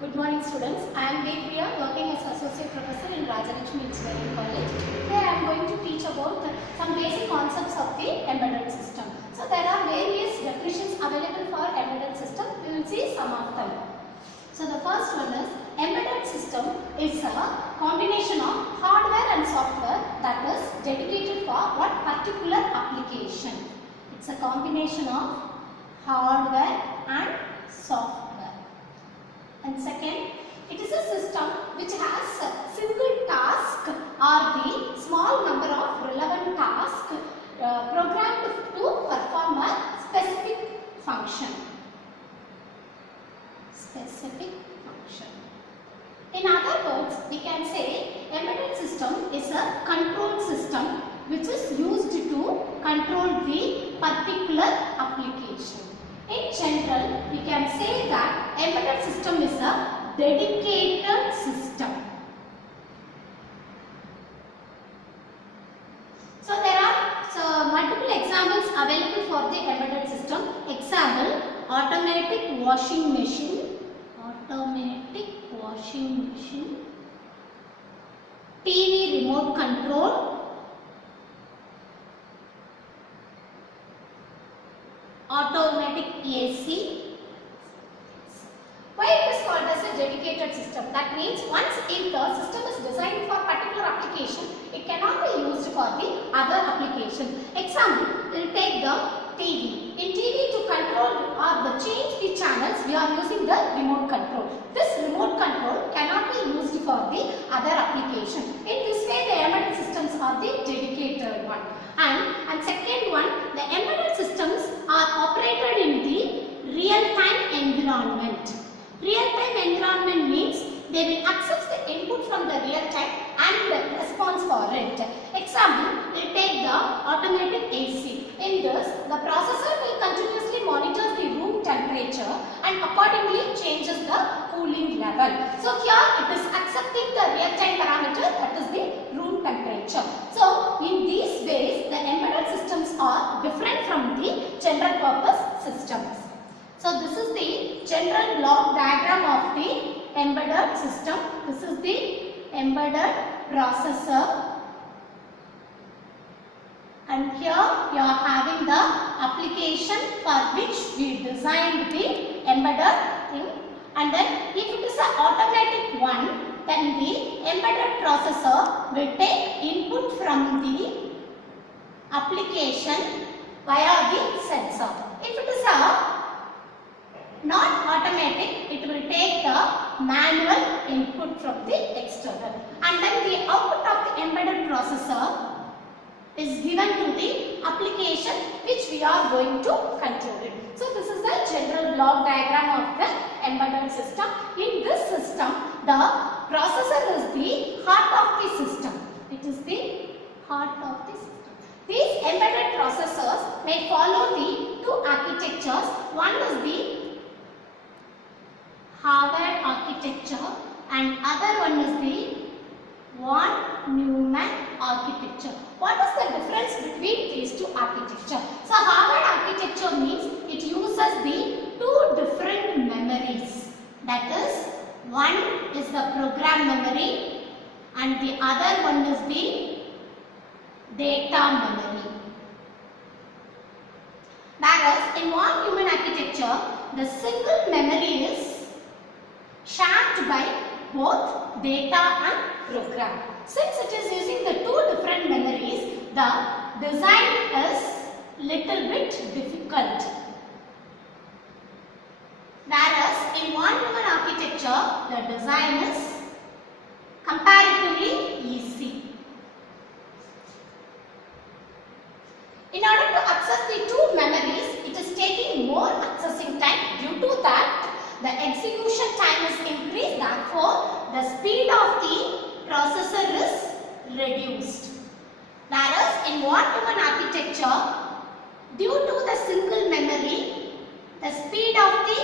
Good morning students. I am V. Priya, working as Associate Professor in Rajalakshmi Engineering College. Today I am going to teach about some basic concepts of the embedded system. So there are various definitions available for embedded system. We will see some of them. So the first one is embedded system is a combination of hardware and software that is dedicated for what particular application. It's a combination of hardware and software. And second, it is a system which has a single task or the small number of relevant tasks programmed to perform a specific function. In other words, we can say embedded system is a control system which is used to control the particular application. In general, we can say that embedded system is a dedicated system. So there are multiple examples available for the embedded system. Example, automatic washing machine, TV remote control, automatic AC. Why it is called as a dedicated system? That means once if the system is designed for particular application, it cannot be used for the other application. Example, we will take the TV. In TV, to control or the change the channels, we are using the remote control. This remote control cannot be used for the other application. In this way, the embedded systems are the dedicated one. And second one, the embedded systems are operated in the real-time environment. Real-time environment means they will access the input from the real-time and response for it. Example, we take the automatic AC. In this, the processor will continuously monitor the room temperature and accordingly changes the cooling level. So here it is accepting the real-time parameter, that is the room temperature. So in these ways, the embedded systems are different from the general purpose systems. So this is the general block diagram of the embedded system. This is the embedded processor. And here you are having the application for which we designed the embedded thing. And then if it is an automatic one, then the embedded processor will take input from the application via the sensor. If it is a not automatic, it will take the manual input from the external. And then the output of the embedded processor is given to the application which we are going to control it. So this is the general block diagram of the embedded system. In this system, the processor is the heart of the system. It is the heart of the system. These embedded processors may follow the two architectures. One is the Harvard architecture and other one is the von Neumann architecture. What is the difference between these two architectures? So Harvard architecture means it uses the two different memories. That is, one is the program memory and the other one is the data memory. Whereas in von Neumann architecture, the single memory is shared by both data and program. Since it is using the two different memories, the design is little bit difficult. Whereas in von Neumann architecture, the design is comparatively easy. In order to access the two memories, it is taking more accessing time. Due to that, the execution time is increased, therefore the speed of the processor is reduced. Whereas in von Neumann architecture, due to the single memory, the speed of the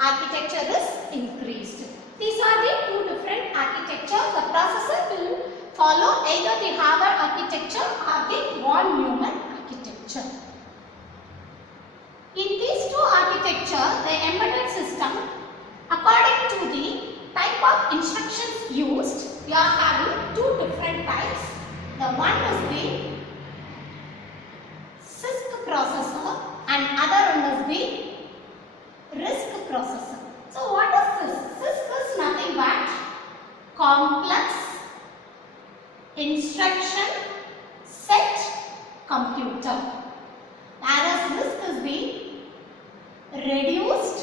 architecture is increased. These are the two different architectures. The processor will follow either the Harvard architecture or the von Neumann architecture. In these two architectures, the embedded system, according to the instructions used, we are having two different types. The one is the CISC processor and other one is the RISC processor. So what is this? CISC is nothing but complex instruction set computer, whereas RISC is the reduced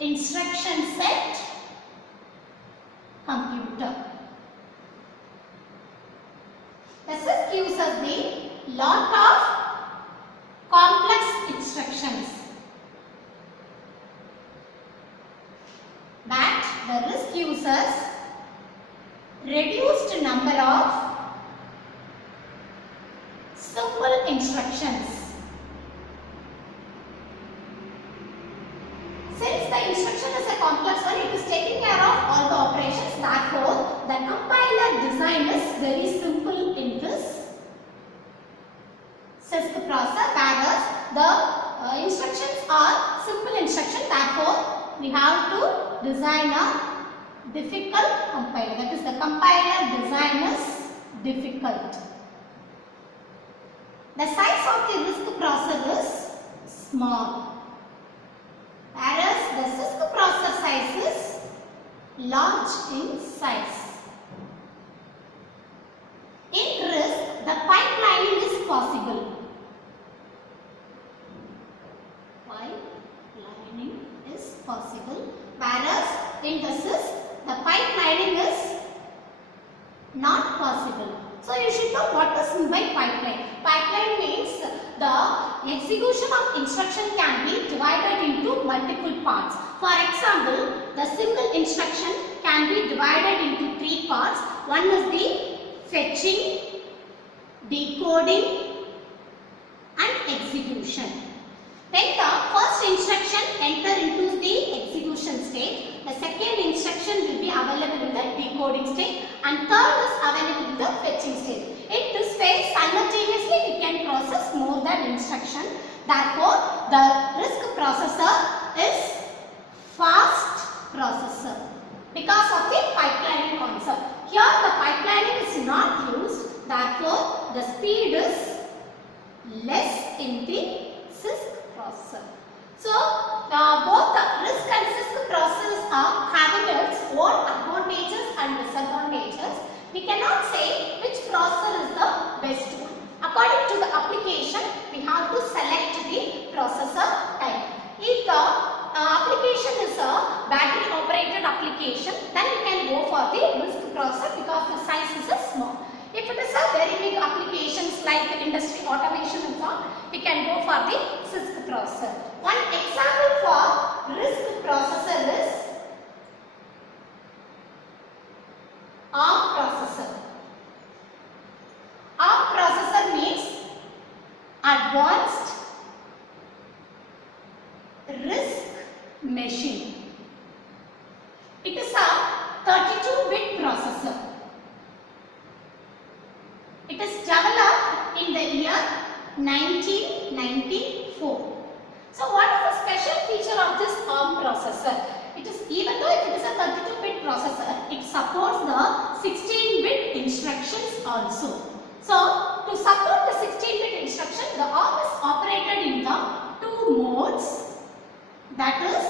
instruction set computer. The CISC uses the lot of complex instructions, but the RISC uses reduced number of simple instructions. Since the instruction is a complex one, it is taking care of all the operations. Therefore, the compiler design is very simple in this CISC processor, whereas the instructions are simple instructions. Therefore, we have to design a difficult compiler. That is, the compiler design is difficult. The size of the RISC processor is small, whereas the CISC processor size is large in size. In RISC, the pipelining is possible. Pipelining is possible, whereas in the CISC, the pipelining is not possible. So you should know what is meant by pipeline. Pipeline means the execution of instruction can be divided into multiple parts. For example, the single instruction can be divided into three parts. One is the fetching, decoding and execution. When the first instruction enter into the execution stage, the second instruction will be available in the decoding stage and third is available in the fetching stage. In this phase, simultaneously we can process more than instruction. Therefore, the RISC processor is fast processor because of the pipelining concept. Here the pipelining is not used. Therefore, the speed is less in the CISC processor. So, both the RISC and CISC processors are having its own advantages and disadvantages. We cannot say which processor is the best one. According to the application, we have to select the processor type. If the application is a battery operated application, then you can go for the RISC processor because the size is small. If it is a very big applications like industry automation and so on, we can go for the CISC processor. One example for RISC processor is ARM processor. ARM processor means Advanced RISC Machine. It is a 32-bit processor. It is developed in the year 1994. So what is the special feature of this ARM processor? It is, even though if it is a 32-bit processor, it supports the 16-bit instructions also. So to support the 16-bit instruction, the ARM is operated in the two modes, that is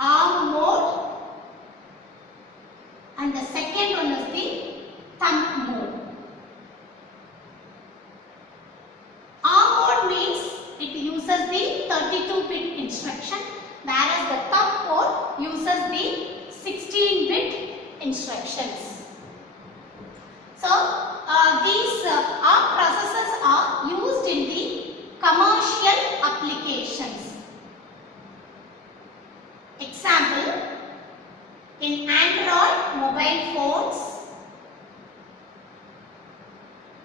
ARM mode and the second one is the thumb mode. ARM mode means it uses the 32-bit instruction, whereas the thumb mode uses the 16-bit instructions. So these ARM processors are used in the commercial applications. Example, in Android mobile phones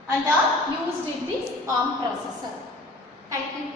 and are used in the ARM processor. Thank you.